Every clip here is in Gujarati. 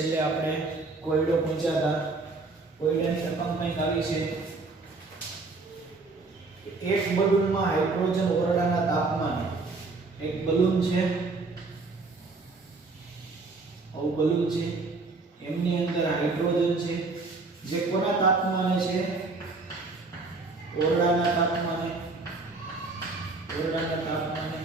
છેલ્લે આપણે કોયડો પહોંચ્યા હતા. કોયડાની રકમ કંઈક આવી છે. એક બલૂનમાં હાઇડ્રોજન ઓરડાના તાપમાને, એક બલૂન છે, આવું બલૂન છે, એમની અંદર હાઇડ્રોજન છે, જે કોના તાપમાને છે? ઓરડાના તાપમાને. ઓરડાના તાપમાને.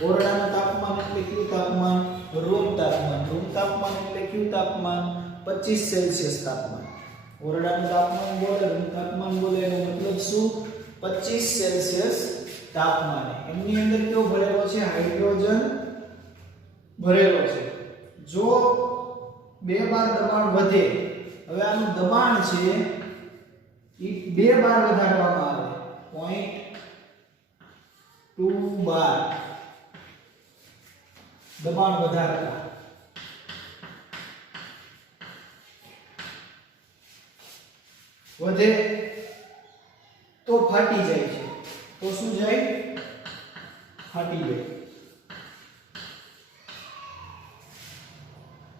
ઓરડાનું તાપમાન એટલે કયું તાપમાન? રૂમ તાપમાન. રૂમ તાપમાન એટલે કયું તાપમાન? 25 સેલ્સિયસ તાપમાન. ઓરડાનું તાપમાન બોલે, રૂમ તાપમાન બોલે, એનો મતલબ શું? 25 સેલ્સિયસ તાપમાને. એમની અંદર કયો ભરેલો છે? હાઇડ્રોજન ભરેલો છે. જો 2 બાર દબાણ વધે, હવે આનું દબાણ છે એ 2 બાર વધારવામાં આવે, 0.2 બાર દબાણ વધારતા વધે તો ફાટી જાય છે. તો શું જાય? ફાટી જાય.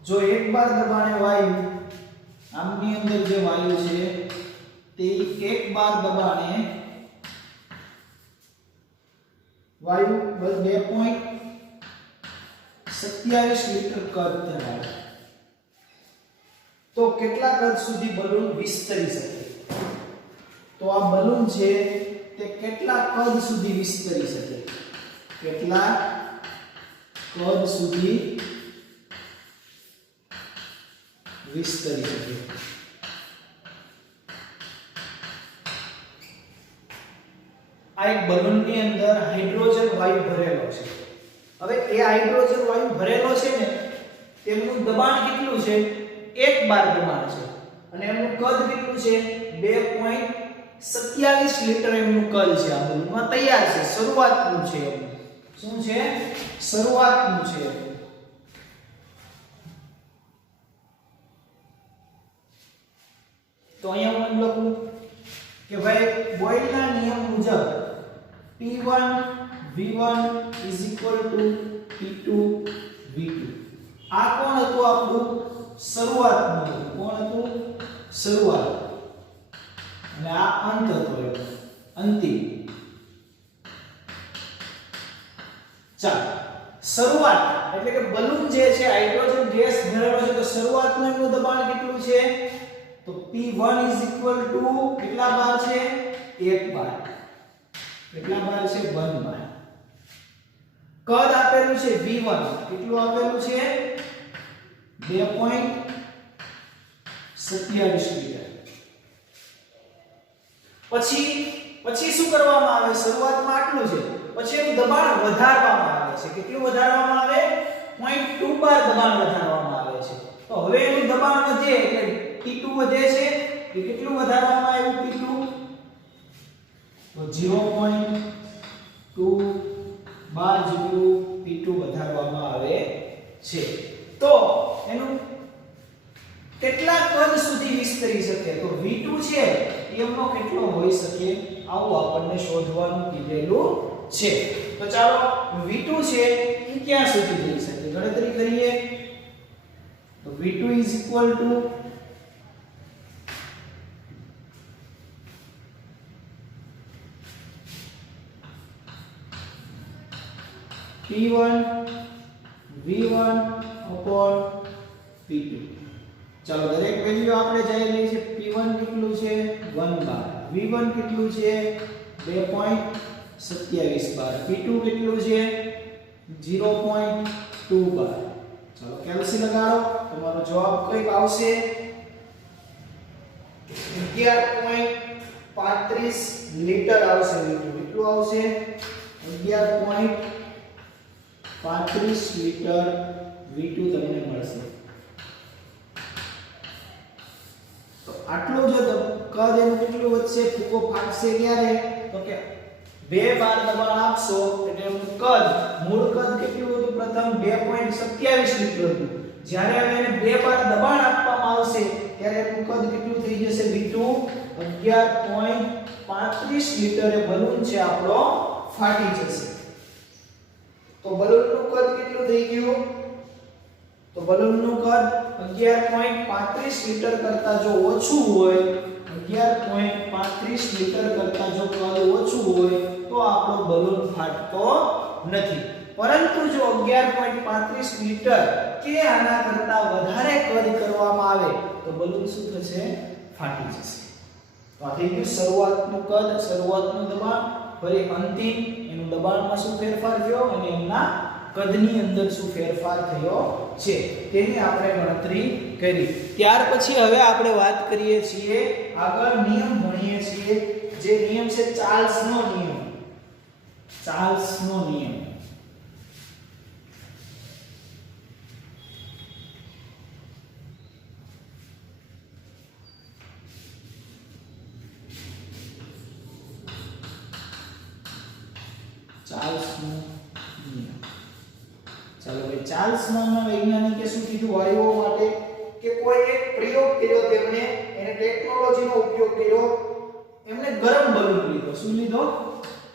જો 1 બાર દબાણે વાયુ, આમની અંદર જે વાયુ છે તે 1 બાર દબાણે વાયુ 2.27 લિટર કદ ધરાવે, તો કેટલા કદ સુધી બલૂન વિસ્તરી શકે? તો આ બલૂન છે તે કેટલા કદ સુધી વિસ્તરી શકે? કેટલા કદ સુધી વિસ્તરી શકે? આ એક બલૂનની અંદર હાઇડ્રોજન વાયુ ભરેલો છે. હવે એ હાઇડ્રોજન વાયુ ભરેલો છે ને, તેમનું દબાણ કેટલું છે? 1 બાર દબાણ છે, અને એમનું કદ કેટલું છે? 2.27 લિટર એમનું કદ છે. આ બલૂનમાં તૈયાર છે, શરૂઆતનું છે. શું છે? શરૂઆતનું છે. તો અહીંયા હું લખું કે ભાઈ બોયલના નિયમ મુજબ P1 V1 P2 V2. આ કોણ હતું? આપણું શરૂઆતનું હતું. કોણ હતું? શરૂઆત. અને આ અંત હતો, અંતિમ. ચાલો, શરૂઆત એટલે કે બલૂન જે છે હાઇડ્રોજન ગેસ ભરેલો છે, તો શરૂઆતનું એનું દબાણ કેટલું છે? તો P1 કેટલા બાર છે? 1 બાર. કેટલા બાર છે? 1 બાર. કદ આપેલું છે V1, કેટલું આપેલું છે? 2.27 લિટર. પછી શું કરવામાં આવે? શરૂઆતમાં આટલું છે, પછી એનું દબાણ વધારવામાં આવે છે. કેટલું વધારવામાં આવે? 0.2 બાર દબાણ વધારવામાં આવે છે. તો હવે એનું દબાણ વધે એટલે P2 વધે છે. એ કેટલું વધારવામાં આવ્યું? P2 તો 0.2 બાર જેટલું P2 વધારવામાં આવે છે. તો એનું કેટલા કદ સુધી વિસ્તરી શકે? તો V2 છે એમનો કેટલો હોઈ શકે? આવું આપણને શોધવાનું કીધેલું છે. તો ચાલો V2 છે એ ક્યાં સુધી જઈ શકે ગણતરી કરીએ. તો V2 P1 V1 P2. ચાલો દરેક વેલ્યુ આપણે જઈ લઈએ છે. P1 કેટલું છે? 1 બાર. V1 કેટલું છે? 2.27 બાર. P2 કેટલું છે? 0.2 બાર. ચાલો કેલ્સી લગાડો, તમારો જવાબ કઈક આવશે 11.35 લિટર આવશે. કેટલું આવશે? 11.35 લિટર V2 તમને મળશે. તો આટલું જો કદ એનું કેટલું વધશે? ફૂકો ફાટશે ક્યારે? તો કે 2 બાર દબાણ આપશો એટલે એનું કદ, મૂળ કદ કેટલું હતું? પ્રથમ 2.27 લિટર હતું. જ્યારે હવે એને 2 બાર દબાણ આપવામાં આવશે ત્યારે એનું કદ કેટલું થઈ જશે? V2 11.35 લિટર એ બલૂન છે આપણો ફાટી જશે. તો બલૂનનું કદ કેટલું થઈ ગયું? તો બલૂનનું કદ 11.35 લિટર કરતા જો ઓછું હોય 11.35 લિટર કરતા જો કદ ઓછું હોય તો આપણો બલૂન ફાટતો નથી પરંતુ જો 11.35 લિટર કે આના કરતા વધારે કદ કરવામાં આવે તો બલૂન શું થશે ફાટી જશે તો આ થઈ ગયું શરૂઆતનું કદ શરૂઆતનું દબાણ ફરી અંતિમ એનું દબાણમાં શું ફેરફાર થયો અને એના કદની અંદર શું ફેરફાર થયો છે તેની આપણે ગણતરી કરી ત્યાર પછી હવે આપણે વાત કરીએ છીએ આગળ નિયમ ભણીએ છીએ જે નિયમ છે ચાર્લ્સનો નિયમ ચાર્લ્સનો નિયમ ચાર્લ્સનો નિયમ ચાલો ભાઈ ચાર્લ્સ નામના વૈજ્ઞાનિકે શું કીધું વાયુઓ માટે કે કોઈ એક પ્રયોગ કર્યો તેમણે એને ટેકનોલોજીનો ઉપયોગ કર્યો એમણે ગરમ બલૂન લીધો શું લીધો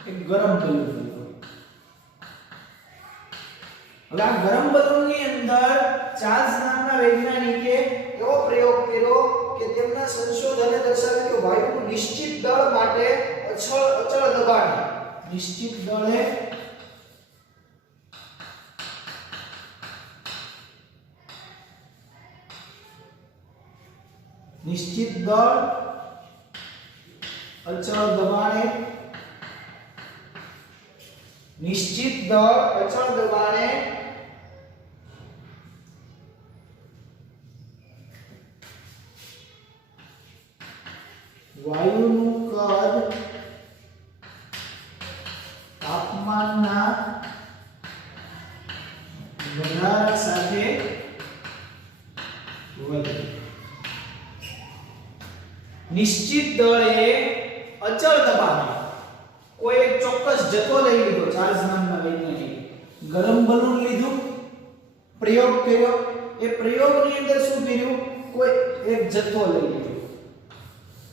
એક ગરમ બલૂન લીધો હવે આ ગરમ બલૂનની અંદર ચાર્લ્સ નામના વૈજ્ઞાનિકે એવો પ્રયોગ કર્યો કે તેમના સંશોધને દર્શાવ્યું કે વાયુનું નિશ્ચિત દળ માટે અચળ દબાણ નિશ્ચિત દળે નિશ્ચિત દળ અચળ દબાણે નિશ્ચિત દળ અચળ દબાણે વાયુનું કદ તાપમાનના વધારા સાથે વધે નિશ્ચિત દળે અચળ દબાણે કોઈ એક ચોક્કસ જથ્થો લઈ લીધો ચાર્લ્સ નામના વૈજ્ઞાનિકે ગરમ બલૂન લીધું પ્રયોગ કર્યો એ પ્રયોગની અંદર શું કર્યું કોઈ એક જથ્થો લઈ લીધો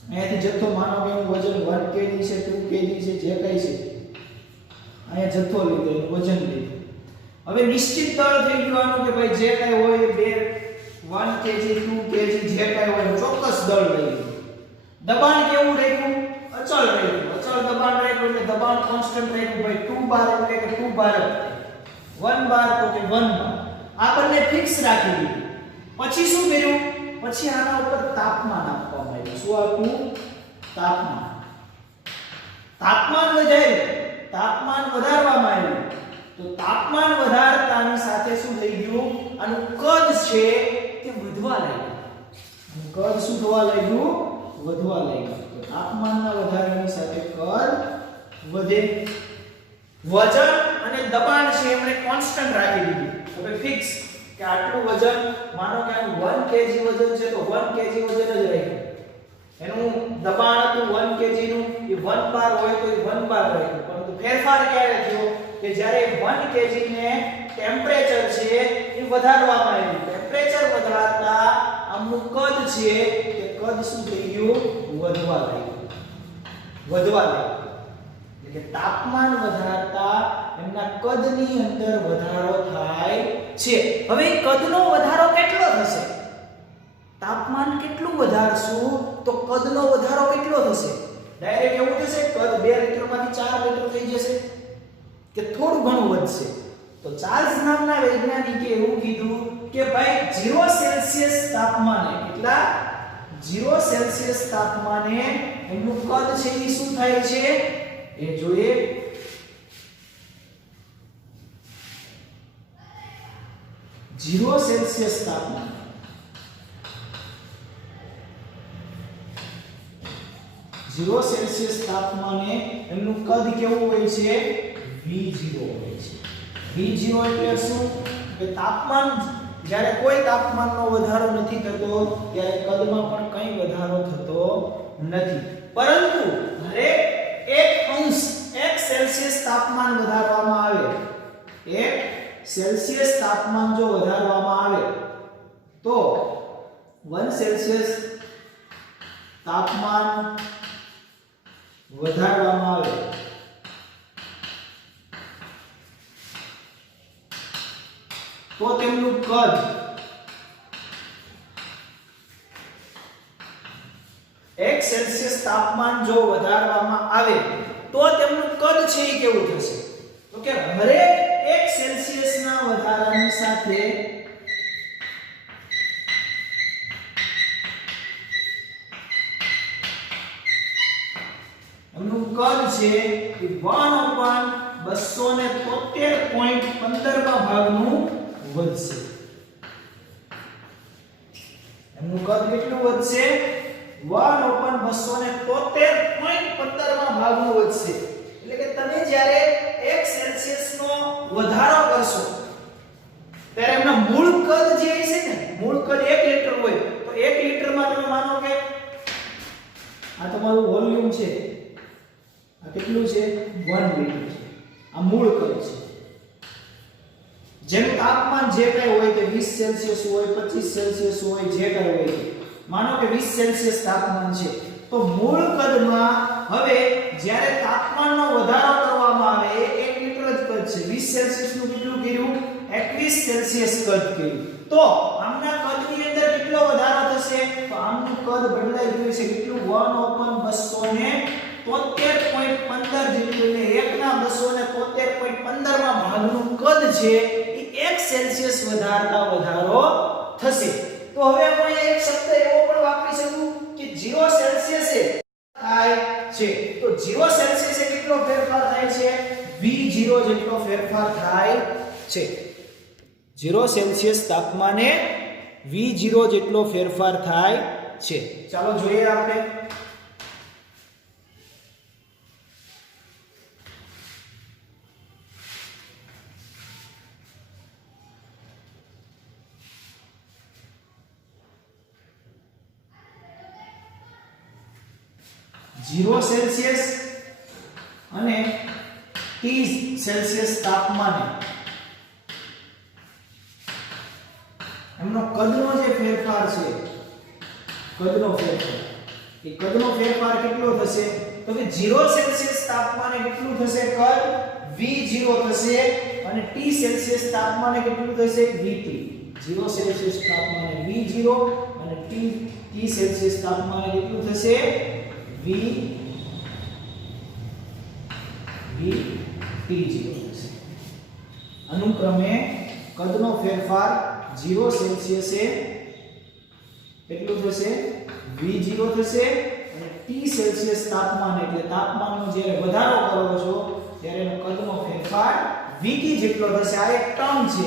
અહીંયાથી જથ્થો માનો કે વજન 1 kg છે 2 kg છે જે કઈ છે અહીંયા જથ્થો લીધો વજન લીધું હવે નિશ્ચિત દળ થઈ ગયું કે ભાઈ જે કઈ હોય 1 kg 2 kg જે કઈ હોય ચોક્કસ દળ લઈ લીધું દબાણ કેવું રાખ્યું અચળ રાખ્યું અચળ દબાણ રાખ્યું એટલે દબાણ કોન્સ્ટન્ટ રાખ્યું ભાઈ 2 બાર એટલે કે 2 બાર 1 બાર તો કે 1 બાર આ બંને ફિક્સ રાખી દીધું પછી શું કર્યું પછી આના ઉપર તાપમાન આપવામાં આવ્યું શું આપ્યું તાપમાન વધારવામાં આવ્યું તો તાપમાન વધારતાની સાથે શું થઈ ગયું આનું કદ છે તે વધવા લાગ્યું કદ શું થવા લાગ્યું વધવા લાગ્યું તો તાપમાનના વધારાની સાથે કદ વધે વજન અને દબાણ છે એમણે કોન્સ્ટન્ટ રાખી દીધું હવે ફિક્સ કે આટલું વજન માનો કે આનું 1 kg વજન છે તો 1 kg વજન જ રાખ્યું એનું દબાણ હતું 1 kg નું એ 1 બાર હોય તો એ 1 બાર રાખ્યું પરંતુ ફેરફાર ક્યારે થયો કે જ્યારે 1 kg ને ટેમ્પરેચર છે એ વધારવામાં આવ્યું ટેમ્પરેચર વધારતા આમનું કદ છે તે કદ શું થઈ ગયું વધવા લાગ્યું એટલે કે તાપમાન વધારતા એમના કદની અંદર વધારો થાય છે હવે કદનો વધારો કેટલો થશે તાપમાન કેટલું વધારશું તો કદનો વધારો કેટલો થશે ડાયરેક્ટ એવું થશે કદ 2 લિટરમાંથી 4 લિટર થઈ જશે કે થોડું ઘણું વધશે તો ચાર્લ્સ નામના વૈજ્ઞાનિકે એવું કીધું કે ભાઈ 0 સેલ્સિયસ તાપમાને કેટલા 0 સેલ્સિયસ તાપમાને એનું કદ છે એ શું થાય છે એ જોઈએ 0 સેલ્સિયસ તાપમાન 0 સેલ્સિયસ તાપમાને એનું કદ કેવું હોય છે V0 હોય છે V0 એટલે શું કે તાપમાન જ્યારે કોઈ તાપમાનનો વધારો નથી થતો ત્યારે કદમાં પણ કંઈ વધારો થતો નથી પરંતુ દરેક 1 સેલ્સિયસ તાપમાન વધારવામાં આવે 1 સેલ્સિયસ તાપમાન જો વધારવામાં આવે તો 1 સેલ્સિયસ તાપમાન વધારવામાં આવે તો તેમનું કદ 1 સેલ્સિયસ તાપમાન જો વધારવામાં આવે તો તેમનું કદ છે એ કેવું થશે? તો કે હરેક 1 સેલ્સિયસ ના વધારાની સાથે એમનું કદ છે એ 1/273.15 ભાગનું વધશે. એમનું કદ કેટલું વધશે? 1/273.15 ભાગનું વધશે. એટલે કે તમે જ્યારે 1 સેલ્સિયસ નો વધારો કરશો ત્યારે એમના મૂળ કદ જે છે ને, મૂળ કદ 1 લિટર હોય તો 1 લિટરમાં તમે માનો કે આ તમારું વોલ્યુમ છે, આ કેટલું છે? 1 લિટર છે. આ મૂળ કદ છે. જેનું તાપમાન જે કઈ હોય તે 20 સેલ્સિયસ હોય, 25 સેલ્સિયસ હોય, જે કઈ હોય, માનો કે 20 સેલ્સિયસ તાપમાન છે તો મૂળ કદમાં હવે જ્યારે તાપમાનનો વધારો કરવામાં આવે એ 1 લિટર જ કદ છે. 20 સેલ્સિયસ નું કેટલું કર્યું? 21 સેલ્સિયસ કદ કર્યું. તો આમના કદની અંદર કેટલો વધારો થશે? તો આમનું કદ બદલાઈ ગયું છે. કેટલું? 1/273.15 જેટલું, એટલે 1/273.15 માં ભાગનું કદ છે એ 1 સેલ્સિયસ વધારતા વધારો થશે. તો હવે હું એક શબ્દ એવો પણ વાપરી શકું કે 0 સેલ્સિયસે થાય છે. તો 0 સેલ્સિયસે કેટલો ફેરફાર થાય છે? V0 જેટલો ફેરફાર થાય છે. 0 સેલ્સિયસ તાપમાને V0 જેટલો ફેરફાર થાય છે. ચાલો જોઈએ આપણે. ઝીરો સેલ્સિયસ અને T સેલ્સિયસ તાપમાને એમનો કદનો જે ફેરફાર છે, કદનો ફેરફાર, એ કદનો ફેરફાર કેટલો થશે? તો કે 0 સેલ્સિયસ તાપમાને કેટલું થશે કદ? V0 થશે. અને T સેલ્સિયસ તાપમાને કેટલું થશે? VT. 0 સેલ્સિયસ તાપમાને V0 અને T સેલ્સિયસ તાપમાને કેટલું થશે? VT0 થશે. અનુક્રમે કદનો ફેરફાર 0 સેલ્સિયસે કેટલું થશે? V0 થશે અને T સેલ્સિયસ તાપમાન એટલે તાપમાનનો જ્યારે વધારો કરો છો ત્યારે એનો કદનો ફેરફાર VT જેટલો થશે. આ એક ટર્મ છે,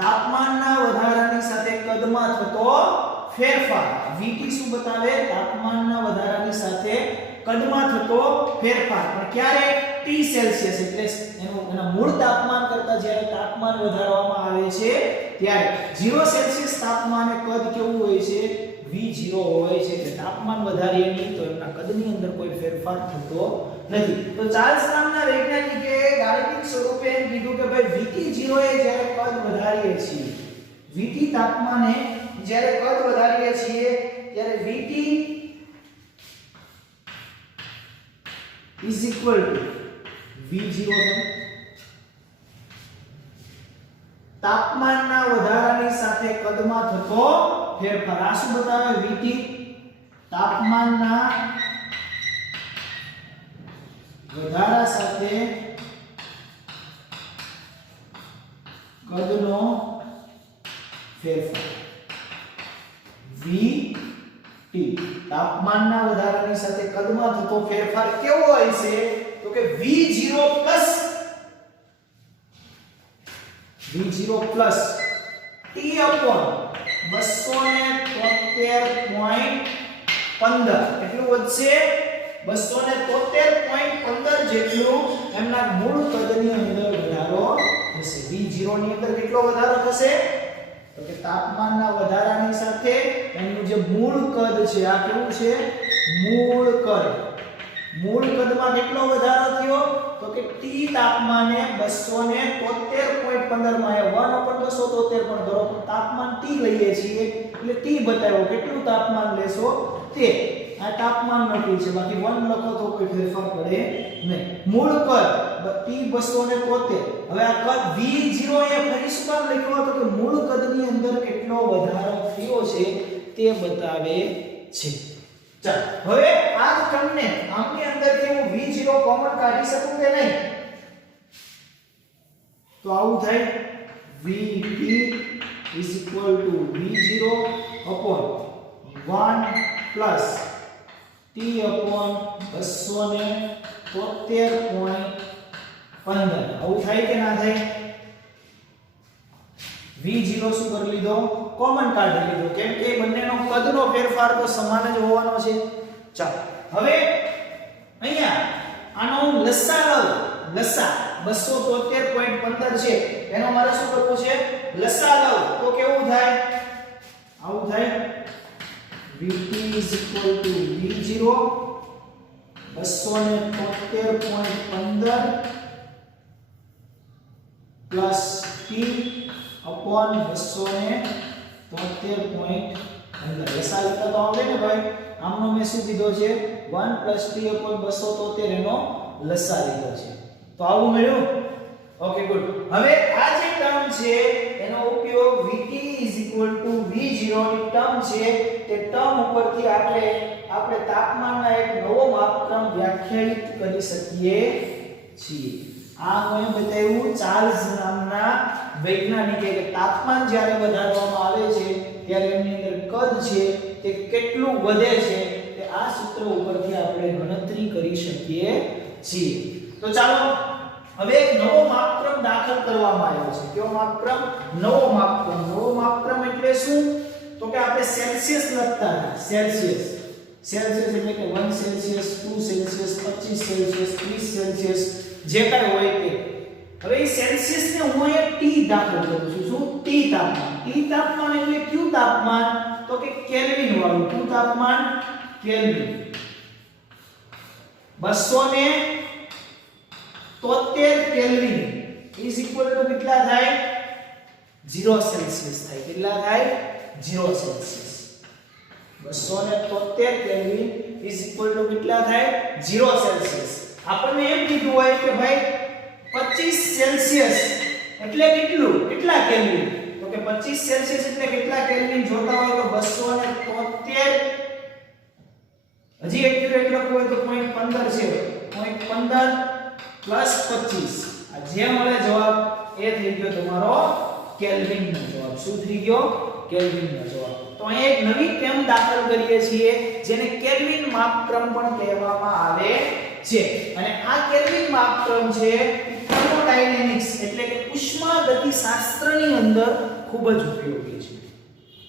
તાપમાનના વધારાની સાથે કદમાં થતો ફેરફાર. VT શું બતાવે? તાપમાનના વધારાની સાથે કદમાં થતો ફેરફાર. પણ ક્યારે? T સેલ્સિયસ એટલે એના મૂળ તાપમાન કરતા જ્યારે તાપમાન વધારવામાં આવે છે ત્યારે 0 સેલ્સિયસ તાપમાને કદ કેવું હોય છે? V0 હોય છે. એટલે તાપમાન વધારીએ નહીં તો એના કદની અંદર કોઈ ફેરફાર થતો નથી. તો ચાર્લ્સ નામના વૈજ્ઞાનિકે ગાણિતિક સ્વરૂપે એમ કીધું કે ભાઈ VT0 એ જ્યારે કદ વધારીએ છીએ, VT તાપમાને જ્યારે કદ વધારીએ છીએ ત્યારે VT is equal to V0 થાય. તાપમાનના વધારાની સાથે કદમાં થતો ફેરફાર. આ શું બતાવે? VT તાપમાનના વધારા સાથે કદનો ફેરફાર. VT તાપમાનના વધારાની સાથે કદમાં થતો ફેરફાર કેવો હોય છે? તો કે V0 પ્લસ T upon 273.15 કેટલું વધશે? 273.15 જેટલું એમના મૂળ કદની અંદર વધારો થશે. V0 ની અંદર કેટલો વધારો થશે? તો કે તાપમાનના વધારાની સાથે એનું જે મૂળ કદ છે, આ કેવું છે? મૂળ કદ. મૂળ કદમાં કેટલો વધારો થયો? તો કે T તાપમાને 273.15 માં 1/273 પણ કરો પણ તાપમાન T લઈએ છીએ એટલે T બતાવ્યો. કેટલું તાપમાન લેશો તે. આ તાપમાન નો T છે, બાકી 1 લખો તો કોઈ ફેરફાર પડે નહીં. મૂળ કદ T 273. હવે આ કદ V0 એ ફરી શું કામ લખ્યો? તો કે મૂળ કદની અંદર કેટલો વધારો થયો છે તે બતાવે છે. ચાલો હવે આ જ ટર્મને આમની અંદરથી હું v0 કોમન કાઢી શકું કે નહીં? તો આવું થાય vt v0 upon 1 plus t upon 273.15 આવું થાય કે ના થાય? v0 શું કરી લીધો? કોમન કાઢી લીધો, કેમ કે બંનેનો કદનો ફેરફાર તો સમાન જ હોવાનો છે. ચાલો હવે અહીંયા આનો હું લસા લઉં, લસા 273.15 છે એનો મારે શું કરવું છે? લસા લઉં તો કેવું થાય? આવું થાય vt v0 273.15 plus t upon 273.15 લસા લખતા તો આવડે ને ભાઈ? આમનો મેં શું કીધો છે? 1 plus t upon 273 એનો લસા લીધો છે. તો આવું મળ્યું. Okay good. હવે આ જે ટર્મ છે એનો ઉપયોગ vt v0 ની ટર્મ છે તે ટર્મ ઉપરથી આપણે તાપમાનના એક નવો માપક્રમ વ્યાખ્યાયિત કરી શકીએ છીએ. આ હું બતાવ્યું ચાર્લ્સ નામના વૈજ્ઞાનિકે કે તાપમાન જ્યારે વધારવામાં આવે છે ત્યારે એની અંદર કદ છે તે કેટલું વધે છે તે આ સૂત્ર ઉપરથી આપણે ગણતરી કરી શકીએ છીએ. તો ચાલો હવે એક નવો માપક્રમ દાખલ કરવામાં આવ્યો છે. કયો માપક્રમ? નવો માપક્રમ. નવો માપક્રમ એટલે શું? તો કે આપણે સેલ્સિયસ લખતા હતા. સેલ્સિયસ એટલે કે 1 સેલ્સિયસ 2 સેલ્સિયસ 25 સેલ્સિયસ 30 સેલ્સિયસ જે કાંઈ હોય તે. હવે એ સેલ્સિયસ ને હું અહીંયા T દાખલ કરું છું. શું? T તાપમાન. T તાપમાન એટલે કયું તાપમાન? તો કે કેલ્વિન વાળું. કયું તાપમાન? Kelvin. 273 kelvin is equal to કેટલા થાય? 0 સેલ્સિયસ થાય. કેટલા થાય? 0 Celsius. 273 kelvin is equal to કેટલા થાય? 0 સેલ્સિયસ. આપણને એમ કીધું હોય કે ભાઈ 25 સેલ્સિયસ એટલે કેટલું? કેટલા કેલ્વિન? તો કે 25 સેલ્સિયસ એટલે કેટલા કેલ્વિન જોતા હોય તો 273. હજી એક્યુરેટ લખવું હોય તો 0.15 છે. 0.15 પ્લસ 25 આ જે મળે જવાબ એ થઈ ગયો તમારો કેલ્વિનનો જવાબ. શું થઈ ગયો? કેલ્વિનનો જવાબ. તો અહીં એક નવી ટર્મ દાખલ કરીએ છીએ જેને કેલ્વિન માપક્રમ પણ કહેવામાં આવે છે. અને આ કેલ્વિન માપક્રમ છે થર્મોડાયનેમિક્સ એટલે કે ઉષ્માગતિશાસ્ત્રની અંદર ખૂબ જ ઉપયોગી છે.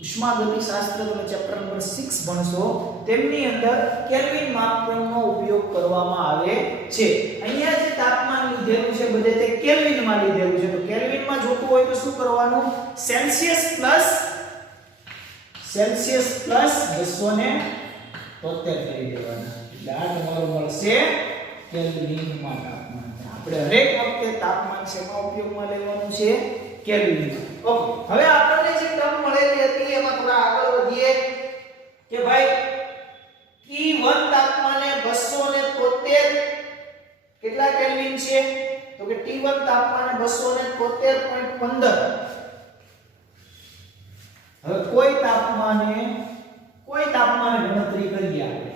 ઉષ્માગતિશાસ્ત્ર તમે ચેપ્ટર નંબર 6 ભણશો તેમની અંદર કેલ્વિન માપક્રમનો ઉપયોગ કરવામાં આવે છે. અહીંયા જે તાપમાન લીધેલું છે બધે તે કેલ્વિનમાં લીધેલું છે. તો કેલ્વિનમાં જોતું હોય તો શું કરવાનું? સેલ્સિયસ પ્લસ 273 કરી દેવાના. એટલે આ તમારું મળશે કેલ્વિનમાં તાપમાન. આપણે હરેક વખતે તાપમાન શેમાં ઉપયોગમાં લેવાનું છે? કેલ્વિનમાં. ઓકે. હવે આપણને જે ટર્મ મળેલી હતી એમાં થોડા આગળ વધીએ કે ભાઈ T1 તાપમાને 273 કેટલા કેલ્વિન છે? તો કે T1 તાપમાને 273.15. હવે કોઈ તાપમાને ગણતરી કરીએ આપણે.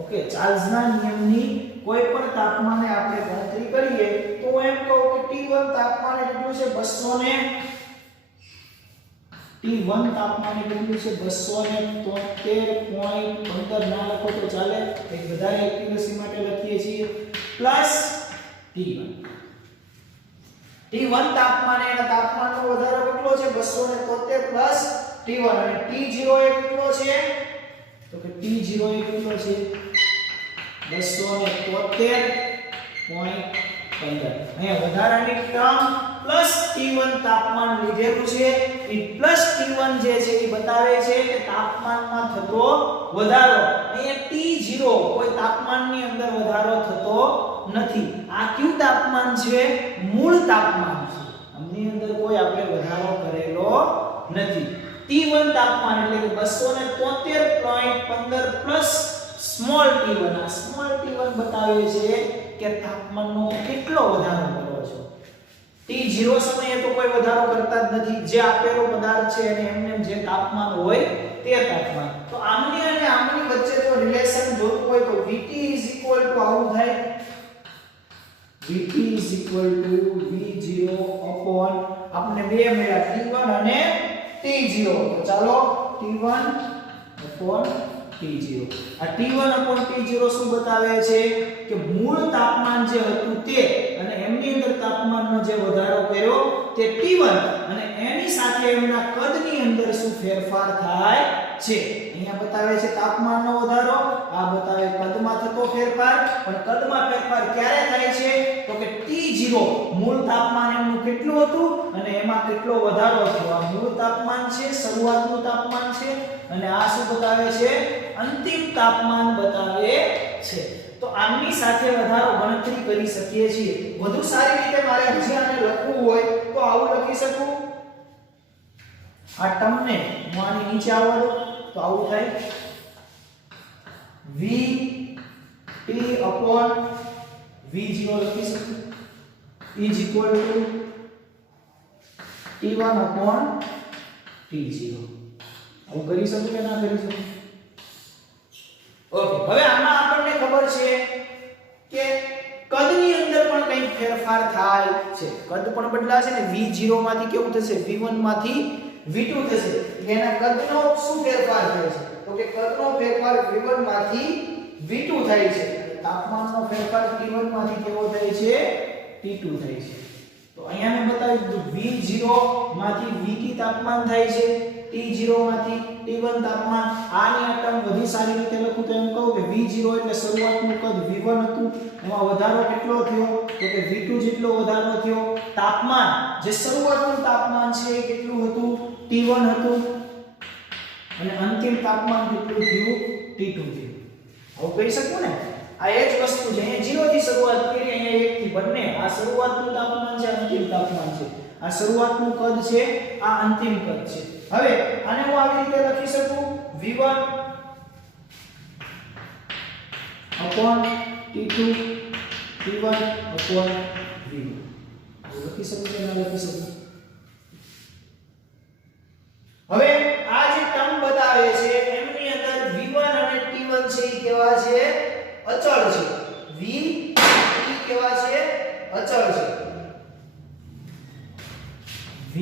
ઓકે, ચાર્લ્સના નિયમની કોઈ પણ તાપમાને આપણે ગણતરી કરીએ તો હું એમ કહું કે T1 તાપમાને કેટલું છે? 273.15 ના લખો તો ચાલે, એક વધારે એક્યુરેસી માટે લખીએ છીએ પ્લસ T1 તાપમાને એના તાપમાનનો વધારો કેટલો છે? 273 પ્લસ T1. અને T0 એ કેટલો છે? તો કે T0 એ કેટલો છે? 273.15. અહીંયા વધારાની ટર્મ પ્લસ T1 તાપમાન લીધેલું છે. એ પ્લસ T1 જે છે એ બતાવે છે કે તાપમાનમાં થતો વધારો. અહીંયા T0 કોઈ તાપમાનની અંદર વધારો થતો નથી. આ કયું તાપમાન છે? મૂળ તાપમાન છે. આની અંદર કોઈ આપણે વધારો કરેલો નથી. T1 તાપમાન એટલે કે 273.15 પ્લસ સ્મોલ t1. આ સ્મોલ t1 બતાવે છે કે તાપમાનનો કેટલો વધારો કરો છો. T0 સમયે તો કોઈ વધારો કરતા જ નથી. જે આપેલો પદાર્થ છે એને એમને જે તાપમાન હોય તે તાપમાન. તો આમની અને આમની વચ્ચે હોય તો Vt આવું થાય, Vt V0 upon આપણે બે મળ્યા T1 અને T0, તો ચાલો T1 upon T0. આ T1 upon T0 શું બતાવે છે કે મૂળ તાપમાન જે હતું તે અને એમની અંદર તાપમાનનો જે વધારો કર્યો તે T1 અને એની સાથે એમના કદની અંદર શું ફેરફાર થાય છે. અહીંયા બતાવે છે તાપમાનનો વધારો, આ બતાવે કદમાં થતો ફેરફાર. પણ કદમાં ફેરફાર ક્યારે થાય છે તો કે T0 મૂળ તાપમાન એમનું કેટલું હતું અને એમાં કેટલો વધારો થયો. આ મૂળ તાપમાન છે, શરૂઆતનું તાપમાન છે, અને આ શું બતાવે છે અંતિમ તાપમાન બતાવે છે. તો આની સાથે વધારો ગણતરી કરી શકીએ છીએ. વધુ સારી રીતે મારે હજી આને લખવું હોય તો આવું લખી શકું. આ ટર્મને હું આની નીચે આવવા દઉં તો આવું થાય Vt upon V0 લખી શકું is equal to T1 upon T0. આવું કરી શકું કે ના કરી શકું? ઓકે, હવે આમાં આપણને ખબર છે કે કદની અંદર પણ કંઈક ફેરફાર થાય છે. કદ પણ બદલાશે ને V0 માંથી કેવું થશે V1 માંથી V2 થશે. એના કદનો શું ફેરફાર થાય છે તો કે કદનો ફેરફાર V1 માંથી V2 થાય છે. તાપમાનનો ફેરફાર T1 માંથી કેવો થાય છે T2 થાય છે. તો અહીંયા મેં બતાવી દીધું V0 માંથી Vt તાપમાન થાય છે, T0 માંથી T1 તાપમાન. આની આ ટર્મ વધુ સારી રીતે લખું તો એમ કહું કે V0 એટલે શરૂઆતનું કદ V1 હતું, એમાં વધારો કેટલો થયો તો કે V2 જેટલો વધારો થયો. તાપમાન જે શરૂઆતનું તાપમાન છે એ કેટલું હતું T1 હતું, અને અંતિમ તાપમાન કેટલું થયું T2 થયું. આવું કહી શકું ને? આ એ જ વસ્તુ છે. અહીંયા 0 થી શરૂઆત કરી, અહીંયા 1 થી બંને. આ શરૂઆતનું તાપમાન છે, અંતિમ તાપમાન છે. આ શરૂઆતનું કદ છે, આ અંતિમ કદ છે. હવે આને હું આવી રીતે લખી શકું V1 upon T2 T1 upon V1. લખી શકું કે ના લખી શકું? હવે આ જે ટર્મ બતાવે છે એમની અંદર V1 અને T1 છે એ કેવા છે અચળ છે. V T કેવા છે અચળ છે. V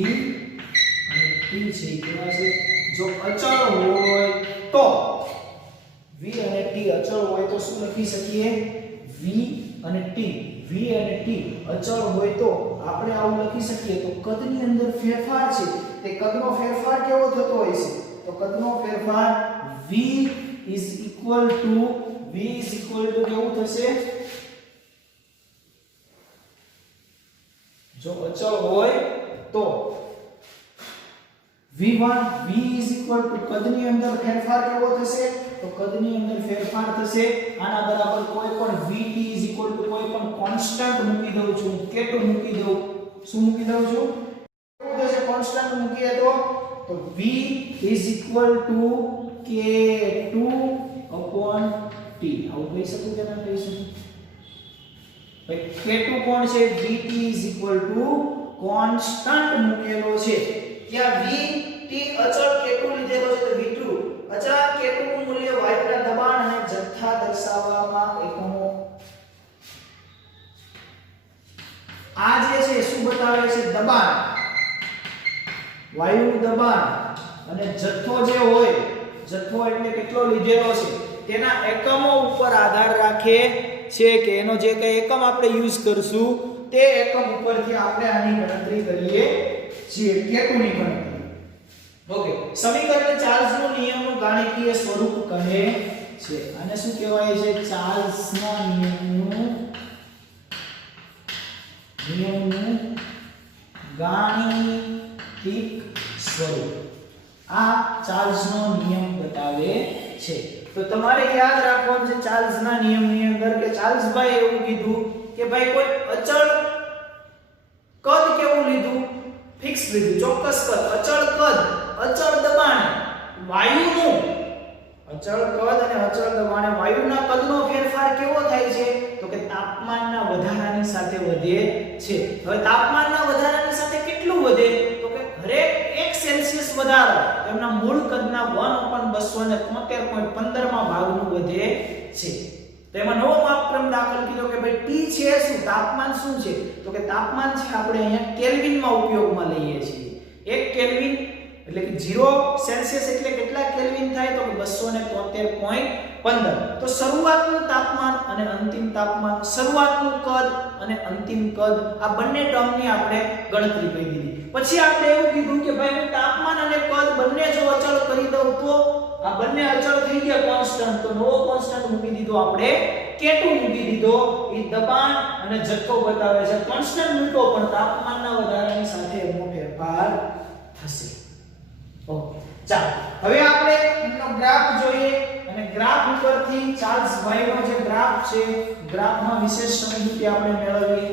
અને T છે એ કેવા છે જો અચળ હોય તો V અને T અચળ હોય તો શું લખી શકીએ V અને T. V અને T અચળ હોય તો આપણે આવું લખી શકીએ તો કદની અંદર ફેરફાર છે તે કદનો ફેરફાર કેવો થતો હોય છે તો કદનો ફેરફાર V is equal to કેવું થશે જો અચળ હોય તો V1 V is equal to કદની અંદર ફેરફાર કેવો થશે તો કદની અંદર ફેરફાર થશે આના બરાબર કોઈ પણ Vt is equal to કોઈ પણ કોન્સ્ટન્ટ મૂકી દઉં છું, કેટલું મૂકી દઉં, શું મૂકી દઉં છું કેવું થશે કોન્સ્ટન્ટ મૂકીએ તો V is equal to K2 upon T. આવું કહી શકું કે ના કહી શકું? ભાઈ K2 કોણ છે Vt is equal to constant મૂકેલો છે. ત્યાં Vt અચળ K2 લીધેલો છે તો V2 અચળ K2 નું મૂલ્ય વાયુના દબાણ અને જથ્થા દર્શાવવામાં એકમો. આ જે છે શું બતાવે છે દબાણ, વાયુનું દબાણ અને જથ્થો જે હોય, જથ્થો એટલે કેટલો લીધેલો છે તેના એકમો ઉપર આધાર રાખે છે કે એનો જે કઈ એકમ આપણે યુઝ કરશું તે એકમ ઉપરથી આપણે આની ગણતરી કરીએ છીએ K2 ની ગણતરી. ઓકે, સમીકરણ ચાર્લ્સનો નિયમનું ગાણિતિક સ્વરૂપ કહે છે. આને શું કહેવાય છે ચાર્લ્સના નિયમનું ગાણિતિક સ્વરૂપ. આ ચાર્લ્સનો નિયમ બતાવે છે. તો તમારે યાદ રાખવાનું છે ચાર્લ્સના નિયમની અંદર કે ચાર્લ્સભાઈ એવું કીધું કે ભાઈ કોઈ અચળ કદ કેવું લીધું ફિક્સ લીધું, ચોક્કસ કદ, અચળ કદ, અચળ દબાણ વાયુનું અચળ કદ અને અચળ દબાણે વાયુના કદનો ફેરફાર કેવો થાય છે તો કે તાપમાનના વધારાની સાથે વધે છે. હવે તાપમાનના વધારાની સાથે કેટલું વધે તો કે હરેક 1 સેલ્સિયસ વધારો એમના મૂળ કદના 1/32 273.15 માં ભાગનું વધે છે. તો એમાં નવો માપક્રમ દાખલ કીધો કે ભાઈ T છે શું, તાપમાન શું છે, તો કે તાપમાન છે આપણે અહીંયા કેલ્વિનમાં ઉપયોગમાં લઈએ છીએ. 1 કેલ્વિન એટલે કે 0 સેલ્સિયસ એટલે કેટલા કેલ્વિન થાય, તો 273.15. તો શરૂઆતનું તાપમાન અને અંતિમ તાપમાન, શરૂઆતનું કદ અને અંતિમ કદ, આ બંને ટર્મની આપણે ગણતરી કરી દીધી. પછી આપણે એવું કીધું કે ભાઈ હું તાપમાન અને કદ બંને જો અચળ કરી દઉં તો આ બંને અચળ થઈ ગયા કોન્સ્ટન્ટ, તો નવો કોન્સ્ટન્ટ મૂકી દીધો આપણે K2 મૂકી દીધો. એ દબાણ અને જથ્થો બતાવે છે, કોન્સ્ટન્ટ મૂકો પણ તાપમાનના વધારાની સાથે એનો ફેરફાર થશે. ઓકે, ચાલો હવે આપણે એનો ગ્રાફ જોઈએ અને ગ્રાફ ઉપરથી ચાર્લ્સ વાયનો જે ગ્રાફ છે, ગ્રાફમાં વિશેષ સમજૂતી આપણે મેળવીએ.